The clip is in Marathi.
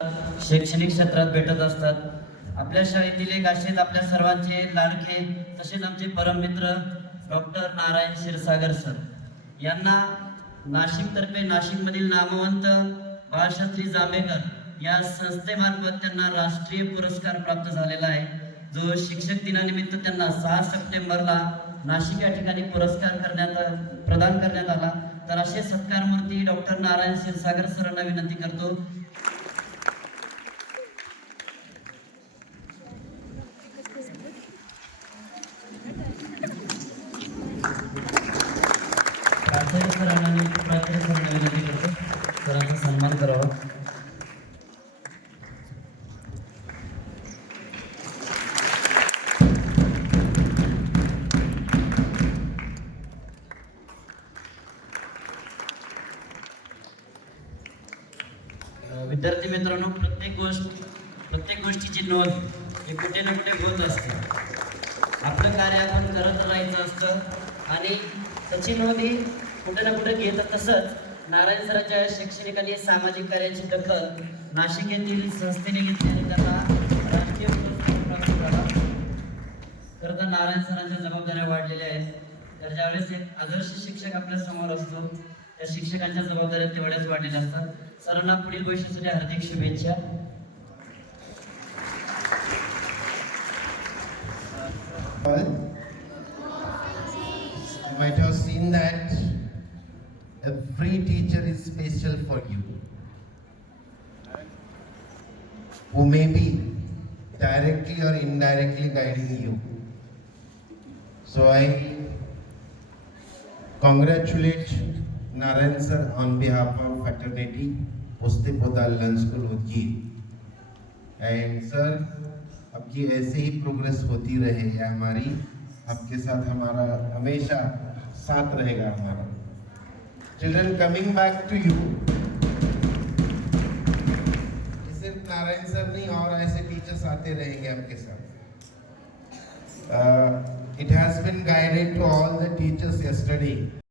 शैक्षणिक क्षेत्रात भेटत असतात. आपल्या शाळेतील एक असेच आपल्या सर्वांचे लाडके तसेच आमचे परममित्र डॉक्टर नारायण क्षीरसागर सर यांना नाशिकतर्फे नाशिकमधील नामवंत बाळशास्त्री जांभेकर या संस्थेमार्फत त्यांना राष्ट्रीय पुरस्कार प्राप्त झालेला आहे, जो शिक्षक दिनानिमित्त त्यांना 6 सप्टेंबरला नाशिक या ठिकाणी पुरस्कार प्रदान करण्यात आला. तर असे सत्कारमूर्ती डॉक्टर नारायण क्षीरसागर सरांना विनंती करतो. प्राचार्य सरांना विनंती करतो सरांचा सन्मान करावा. विद्यार्थी मित्रांनो, प्रत्येक गोष्टीची नोंद ही कुठे ना कुठे होत असते. आपलं कार्य आपण करत राहायचं असतं आणि त्याची नोंद ही कुठे ना कुठे घेत. तसंच नारायण सरांच्या शैक्षणिक आणि सामाजिक कार्याची दखल नाशिक येथील संस्थेने घेतली आणि त्यांना राष्ट्रीय पुरस्कार प्राप्त झाला. खरं तर नारायण सरांच्या जबाबदाऱ्या वाढलेल्या आहेत. तर ज्यावेळेस एक आदर्श शिक्षक आपल्या समोर असतो, त्या शिक्षकांच्या जबाबदाऱ्या तेवढ्याच वाढलेल्या असतात. सरांना पुढील गोष्टीसाठी हार्दिक शुभेच्छा. You might have seen that every teacher is special for you, who may be directly or indirectly guiding you. So I congratulate Narayan sir on behalf of fraternity Puste Podal Lunch School Udgi. And sir, अब ये ऐसे ही प्रोग्रेस होती रहे है हमारी, आपके साथ हमारा हमेशा साथ रहेगा हमारा. Children, coming back to you, सिर्फ नारायण सर नहीं और ऐसे टीचर्स आते रहेंगे आपके साथ. It has been guided to all the teachers yesterday.